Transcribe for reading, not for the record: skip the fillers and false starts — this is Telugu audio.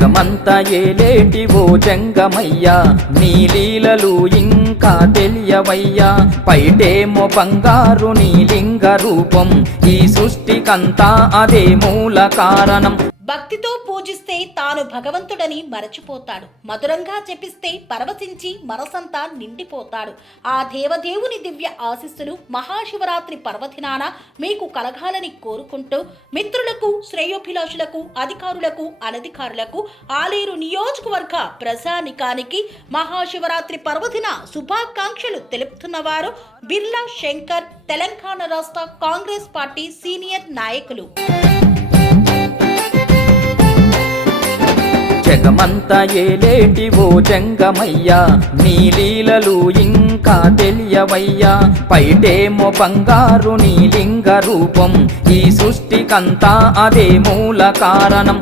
జగమంతా ఏలేటి ఓ జంగమయ్యా, నీ లీలలు ఇంకా తెలియవయ్యా. పైటేమో బంగారు నీ లింగ రూపం, ఈ సృష్టికంతా అదే మూల కారణం. భక్తితో పూజిస్తే తాను భగవంతుడని మరచిపోతాడు, మధురంగా జపిస్తే పరవశించి మనసంతా నిండిపోతాడు. ఆ దేవదేవుని దివ్య ఆశీస్సులు మహాశివరాత్రి పర్వదినాన మీకు కలగాలని కోరుకుంటూ మిత్రులకు, శ్రేయోభిలాషులకు, అధికారులకు, అనధికారులకు, ఆలేరు నియోజకవర్గ ప్రజానికానికి మహాశివరాత్రి పర్వదిన శుభాకాంక్షలు తెలుపుతున్నవారు బిర్లా శంకర్, తెలంగాణ రాష్ట్ర కాంగ్రెస్ పార్టీ సీనియర్ నాయకులు. జగమంతా ఏలేటి ఓ జంగమయ్యా, నీ లీలలు ఇంకా తెలియవయ్యా. పైటేమో బంగారు నీ లింగ రూపం, ఈ సృష్టికంతా అదే మూల కారణం.